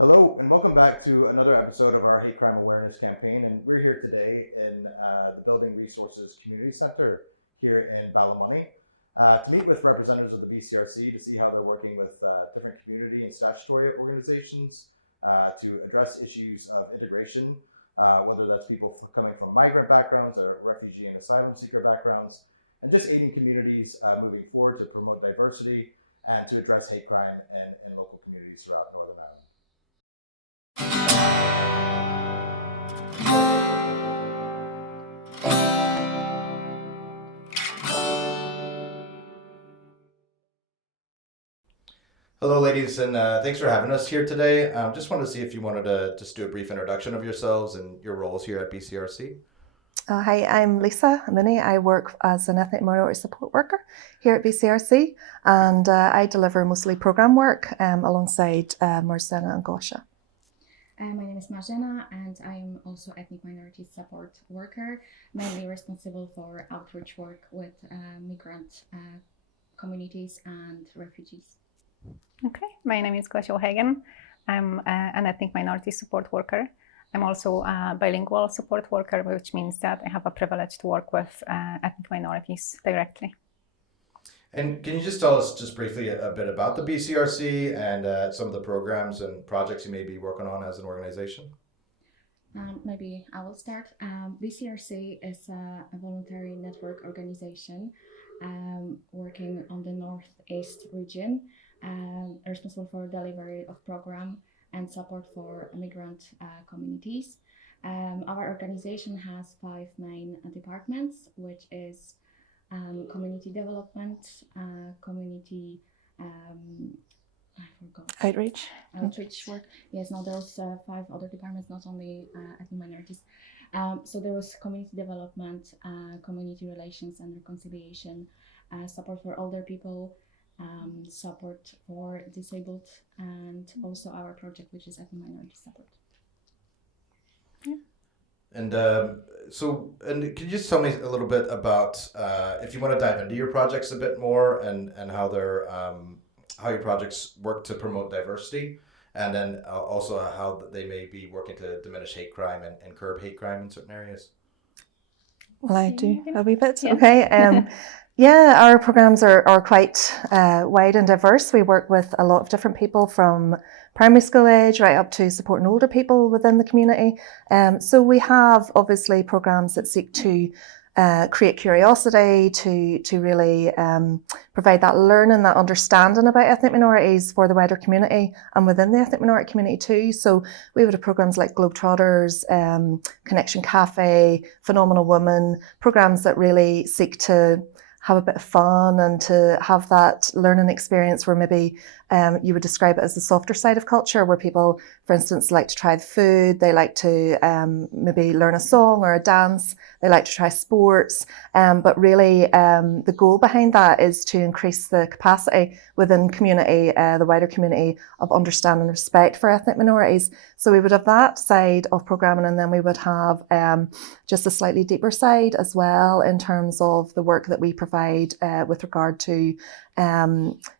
Hello, and welcome back to another episode of our hate crime awareness campaign. And we're here today in the Building Resources Community Center here in Ballymony to meet with representatives of the BCRC to see how they're working with different community and statutory organizations to address issues of integration, whether that's people coming from migrant backgrounds or refugee and asylum seeker backgrounds, and just aiding communities moving forward to promote diversity and to address hate crime in local communities throughout Northern Ireland. Hello, ladies, and thanks for having us here today. Just wanted to see if you wanted to just do a brief introduction of yourselves and your roles here at BCRC. Hi, I'm Lisa Minnie. I work as an ethnic minority support worker here at BCRC, and I deliver mostly programme work alongside Marcena and Gosha. My name is Marzena, and I'm also ethnic minority support worker, mainly responsible for outreach work with migrant communities and refugees. Okay, my name is Kasia Hagen. I'm an ethnic minority support worker. I'm also a bilingual support worker, which means that I have a privilege to work with ethnic minorities directly. And can you just tell us just briefly a bit about the BCRC and some of the programs and projects you may be working on as an organization? Maybe I will start. BCRC is a voluntary network organization working on the Northeast region, responsible for delivery of program and support for migrant communities. Our organization has 5 main departments, which is community development, community Outreach work. Yes, no, there's 5 other departments, not only ethnic minorities. So there was community development, community relations and reconciliation, support for older people, support for disabled, and also our project, which is ethnic minority support. Yeah. And and can you just tell me a little bit about if you want to dive into your projects a bit more and how they're how your projects work to promote diversity, and then also how they may be working to diminish hate crime and curb hate crime in certain areas? Well, I do a wee bit. Yeah. Okay. Yeah, our programs are quite wide and diverse. We work with a lot of different people from primary school age right up to supporting older people within the community. So we have obviously programs that seek to create curiosity, to really provide that learning, that understanding about ethnic minorities for the wider community and within the ethnic minority community too. So we would have programs like Globetrotters, Connection Cafe, Phenomenal Woman, programs that really seek to have a bit of fun and to have that learning experience where maybe you would describe it as the softer side of culture, where people, for instance, like to try the food, they like to maybe learn a song or a dance, they like to try sports, but really the goal behind that is to increase the capacity within community, the wider community, of understanding and respect for ethnic minorities. So we would have that side of programming, and then we would have just a slightly deeper side as well in terms of the work that we provide with regard to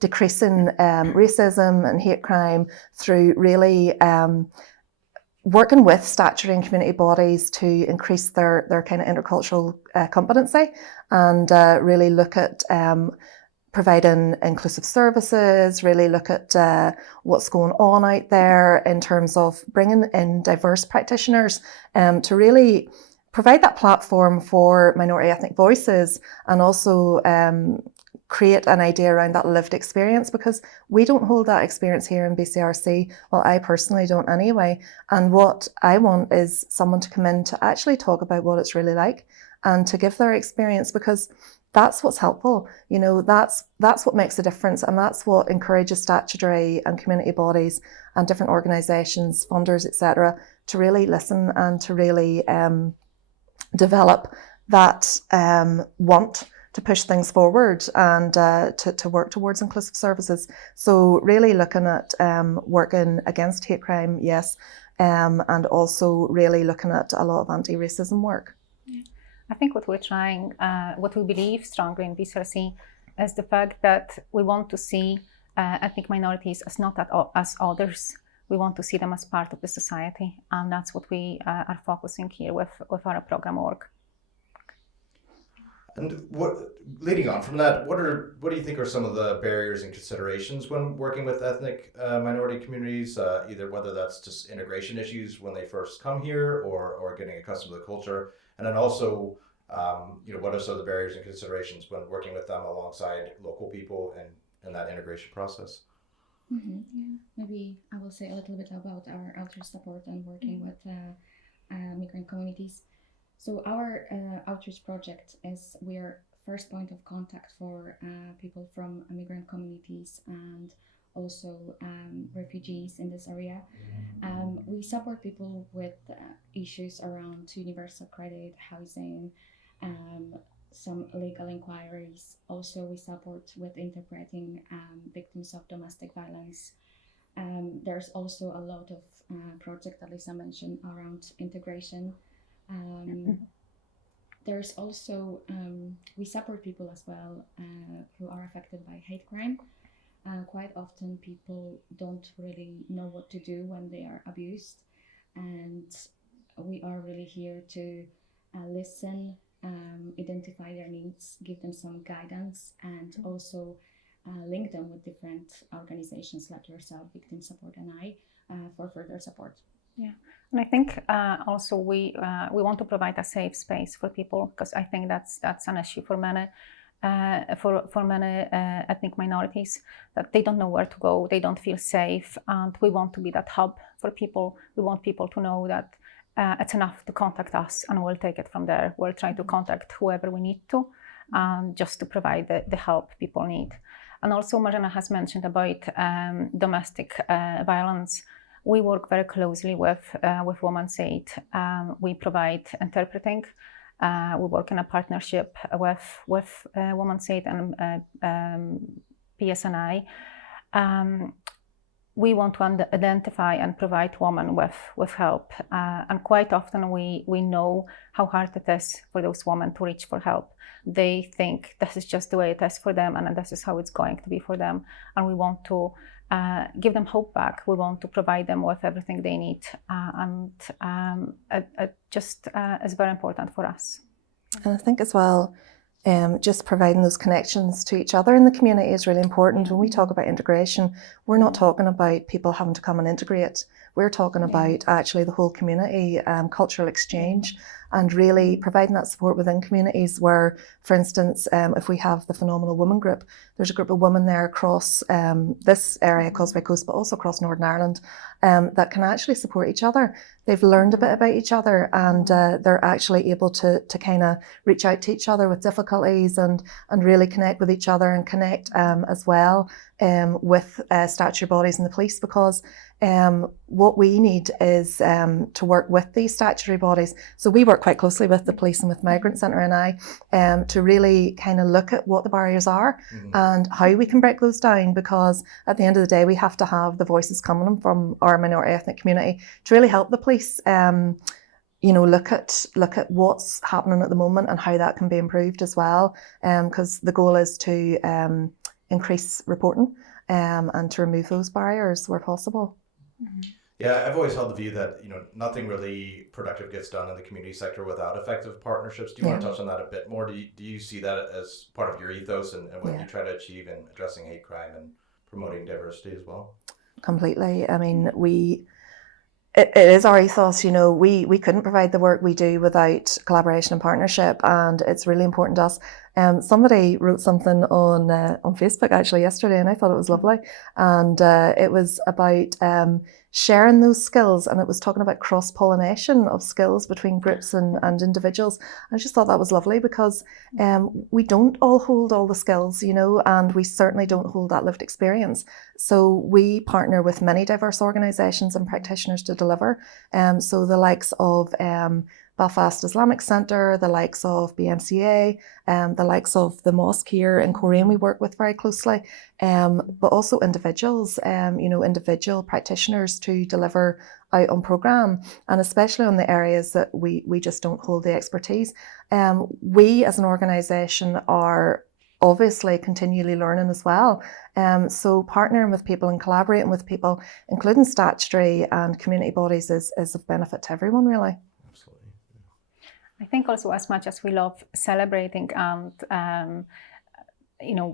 decreasing racism and hate crime through really working with statutory and community bodies to increase their kind of intercultural competency and really look at providing inclusive services, really look at what's going on out there in terms of bringing in diverse practitioners to really provide that platform for minority ethnic voices and also create an idea around that lived experience, because we don't hold that experience here in BCRC. Well, I personally don't anyway. And what I want is someone to come in to actually talk about what it's really like and to give their experience, because that's what's helpful. You know, that's what makes a difference, and that's what encourages statutory and community bodies and different organisations, funders, etc., to really listen and to really develop that want to push things forward and to work towards inclusive services. So really looking at working against hate crime, yes, and also really looking at a lot of anti-racism work. Yeah. I think what we're trying, what we believe strongly in BCRC is the fact that we want to see ethnic minorities as not as others. we want to see them as part of the society, and that's what we are focusing here with our program work. And leading on from that, what do you think are some of the barriers and considerations when working with ethnic minority communities, either whether that's just integration issues when they first come here or getting accustomed to the culture, and then also what are some of the barriers and considerations when working with them alongside local people and in that integration process? Mm-hmm. Yeah, maybe I will say a little bit about our outreach support and working with migrant communities. So our outreach project is we're first point of contact for people from migrant communities and also refugees in this area. We support people with issues around universal credit, housing, some legal inquiries. Also, we support with interpreting victims of domestic violence. There's also a lot of projects that Lisa mentioned around integration. There's also, we support people as well who are affected by hate crime. Quite often people don't really know what to do when they are abused, and we are really here to listen, identify their needs, give them some guidance, and also link them with different organizations like yourself, Victim Support and I, for further support. Yeah, and I think also we want to provide a safe space for people, because I think that's an issue for many ethnic minorities, that they don't know where to go, they don't feel safe, and we want to be that hub for people. We want people to know that it's enough to contact us, and we'll take it from there. We'll try to contact whoever we need to, just to provide the help people need. And also, Marina has mentioned about domestic violence. We work very closely with Women's Aid. We provide interpreting. We work in a partnership with Women's Aid and PSNI. We want to identify and provide women with help. And quite often we know how hard it is for those women to reach for help. They think this is just the way it is for them, and this is how it's going to be for them. And we want to give them hope back. We want to provide them with everything they need. It just is very important for us. And I think as well, just providing those connections to each other in the community is really important. When we talk about integration, we're not talking about people having to come and integrate. We're talking about actually the whole community, cultural exchange, and really providing that support within communities where, for instance, if we have the Phenomenal Women group, there's a group of women there across this area, Causeway Coast, but also across Northern Ireland, that can actually support each other. They've learned a bit about each other, and they're actually able to kind of reach out to each other with difficulties and really connect with each other, and connect as well with statutory bodies and the police, because what we need is to work with these statutory bodies. So we work quite closely with the police and with Migrant Centre and I to really kind of look at what the barriers are and how we can break those down, because at the end of the day we have to have the voices coming from our minority ethnic community to really help the police look at what's happening at the moment and how that can be improved as well, because the goal is to increase reporting and to remove those barriers where possible. Yeah, I've always held the view that nothing really productive gets done in the community sector without effective partnerships. Do you want to touch on that a bit more? Do you see that as part of your ethos and what you try to achieve in addressing hate crime and promoting diversity as well? Completely. I mean, it is our ethos. We couldn't provide the work we do without collaboration and partnership, and it's really important to us. Somebody wrote something on Facebook actually yesterday, and I thought it was lovely. And it was about sharing those skills, and it was talking about cross-pollination of skills between groups and individuals. I just thought that was lovely, because we don't all hold all the skills, and we certainly don't hold that lived experience. So we partner with many diverse organisations and practitioners to deliver. So the likes of Belfast Islamic Centre, the likes of BMCA, the likes of the mosque here in Coleraine we work with very closely, but also individuals, individual practitioners to deliver out on programme, and especially on the areas that we just don't hold the expertise. We as an organisation are obviously continually learning as well. So partnering with people and collaborating with people, including statutory and community bodies, is of benefit to everyone, really. Absolutely. I think also, as much as we love celebrating and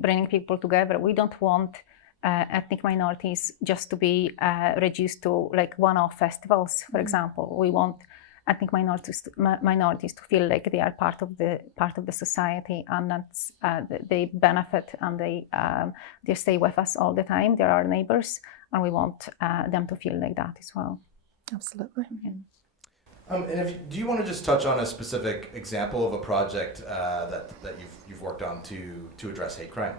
bringing people together, we don't want ethnic minorities just to be reduced to like one-off festivals, for example. We want ethnic minorities to feel like they are part of the society, and that's they benefit, and they stay with us all the time. They're our neighbors, and we want them to feel like that as well. Absolutely. Yeah. And do you want to just touch on a specific example of a project that you've worked on to address hate crime?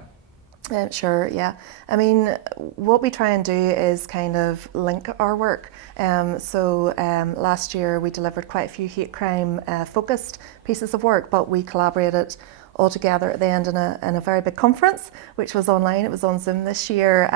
Sure, yeah. I mean, what we try and do is kind of link our work. Last year we delivered quite a few hate crime focused pieces of work, but we collaborated all together at the end in a very big conference, which was online. It was on Zoom this year.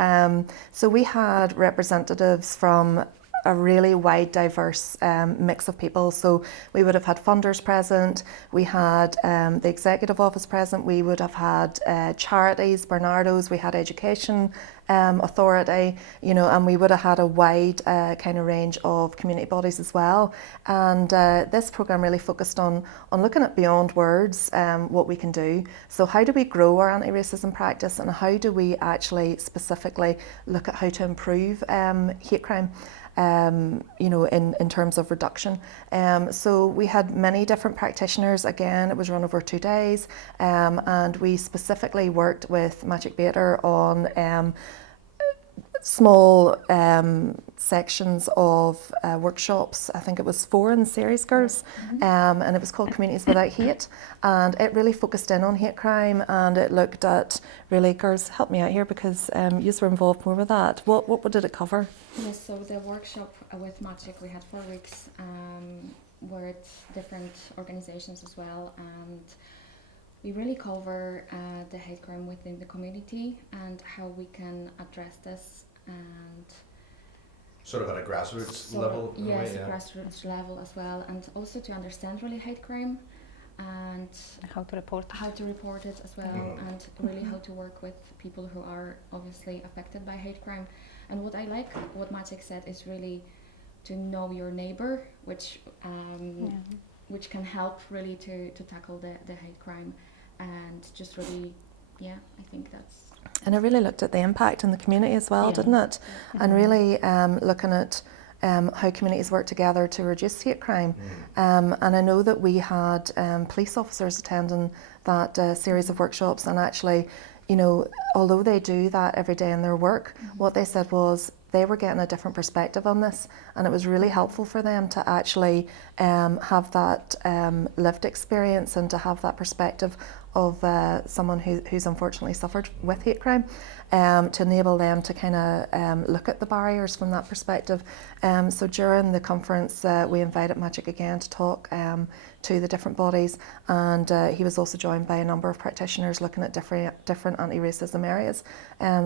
So we had representatives from a really wide, diverse mix of people. So we would have had funders present, we had the executive office present, we would have had charities, Bernardo's, we had education authority, and we would have had a wide kind of range of community bodies as well. And this programme really focused on looking at beyond words, what we can do. So how do we grow our anti-racism practice, and how do we actually specifically look at how to improve hate crime? In terms of reduction. So we had many different practitioners. Again, it was run over 2 days, and we specifically worked with Magic Bader on small sections of workshops. I think it was 4 in the series, girls, and it was called Communities Without Hate, and it really focused in on hate crime, and it looked at, really, girls, help me out here, because you were involved more with that. What did it cover? Yes, so the workshop with Magic, we had 4 weeks with different organizations as well, and we really cover the hate crime within the community and how we can address this, and Sort of at a grassroots level? Yes, grassroots level as well, and also to understand really hate crime and how to report it as well, and really how to work with people who are obviously affected by hate crime. And what I like, what Maciek said, is really to know your neighbor, which can help really to tackle the hate crime, and just really, I think that's. And it really looked at the impact in the community as well, didn't it? Yeah. And really looking at how communities work together to reduce hate crime. And I know that we had police officers attending that series of workshops, and actually, although they do that every day in their work, what they said was they were getting a different perspective on this, and it was really helpful for them to actually have that lived experience and to have that perspective of someone who's unfortunately suffered with hate crime, to enable them to kind of look at the barriers from that perspective. So during the conference, we invited Magic again to talk to the different bodies, and he was also joined by a number of practitioners looking at different anti-racism areas.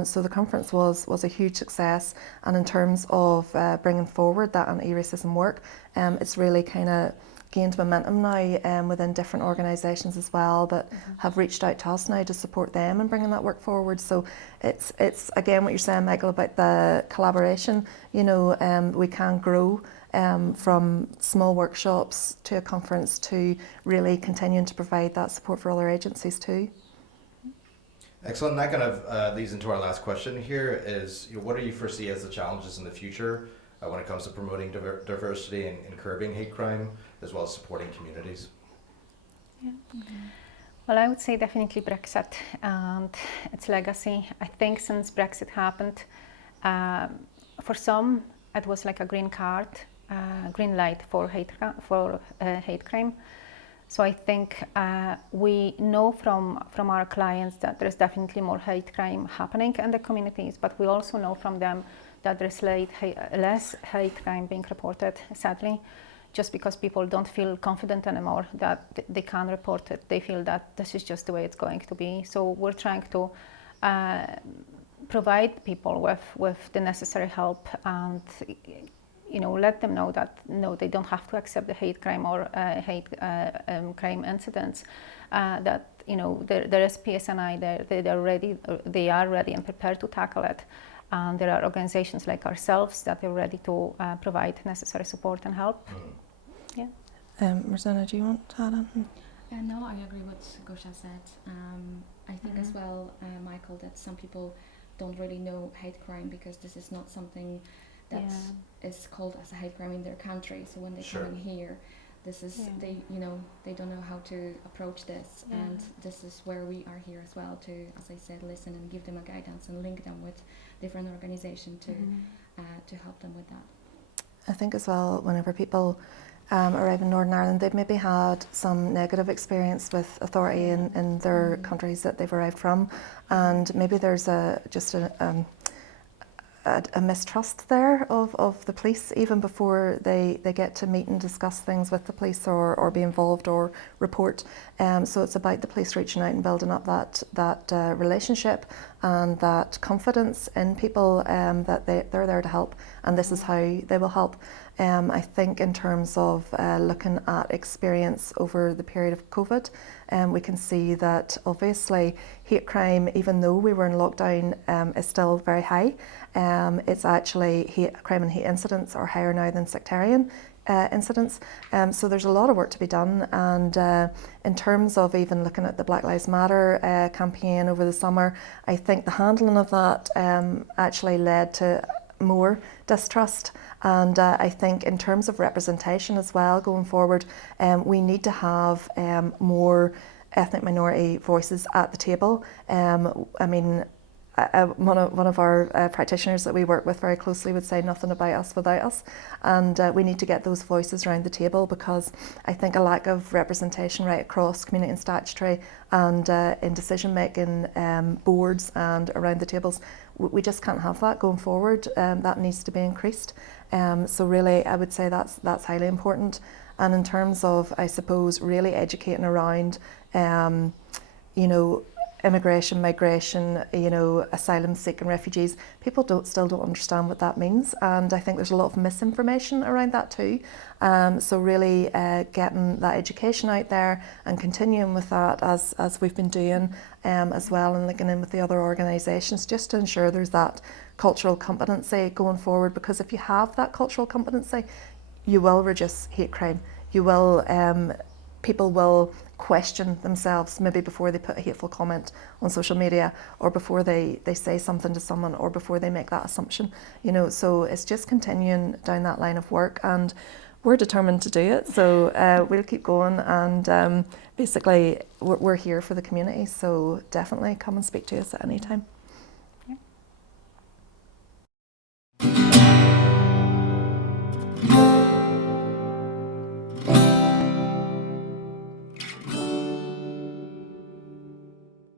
So the conference was a huge success, and in terms of bringing forward that anti-racism work, it's really kind of gained momentum now within different organisations as well that have reached out to us now to support them in bringing that work forward. So it's again what you're saying, Michael, about the collaboration. We can grow from small workshops to a conference to really continuing to provide that support for other agencies too. Excellent. And that kind of leads into our last question here is, what do you foresee as the challenges in the future when it comes to promoting diversity and curbing hate crime, as well as supporting communities? Well, I would say definitely Brexit and its legacy. I think since Brexit happened, for some it was like a green light for hate crime. So I think we know from our clients that there's definitely more hate crime happening in the communities, but we also know from them that there's less hate crime being reported, sadly, just because people don't feel confident anymore that they can report it. They feel that this is just the way it's going to be. So we're trying to provide people with the necessary help, and let them know that no, they don't have to accept the hate crime or hate crime incidents, that there is PSNI there. They are ready and prepared to tackle it. And there are organizations like ourselves that are ready to provide necessary support and help. Yeah. Rosanna, do you want to add anything? No, I agree with what Gosha said. I think as well, Michael, that some people don't really know hate crime because this is not something that is called as a hate crime in their country. So when they come in here, this is they don't know how to approach this, and this is where we are here as well to, as I said, listen and give them a guidance and link them with different organizations to help them with that. I think as well, whenever people arrive in Northern Ireland, they've maybe had some negative experience with authority in their countries that they've arrived from, and maybe there's just a mistrust there of the police even before they get to meet and discuss things with the police or be involved or report. So it's about the police reaching out and building up that relationship and that confidence in people that they're there to help, and this is how they will help. I think in terms of looking at experience over the period of COVID, we can see that obviously hate crime, even though we were in lockdown, is still very high. It's actually hate crime and hate incidents are higher now than sectarian incidents. So there's a lot of work to be done, and in terms of even looking at the Black Lives Matter campaign over the summer, I think the handling of that actually led to more distrust, and I think in terms of representation as well going forward, we need to have more ethnic minority voices at the table. I mean, one of our practitioners that we work with very closely would say nothing about us without us, and we need to get those voices around the table, because I think a lack of representation right across community and statutory and in decision making boards and around the tables, we just can't have that going forward. That needs to be increased. So really I would say that's highly important. And in terms of, I suppose, really educating around immigration, migration, asylum seeking refugees, people still don't understand what that means, and I think there's a lot of misinformation around that too. So really getting that education out there and continuing with that as we've been doing as well, and linking in with the other organisations just to ensure there's that cultural competency going forward, because if you have that cultural competency, you will reduce hate crime. You will people will question themselves maybe before they put a hateful comment on social media, or before they say something to someone, or before they make that assumption. So it's just continuing down that line of work, and we're determined to do it. So we'll keep going, and basically we're here for the community, so definitely come and speak to us at any time.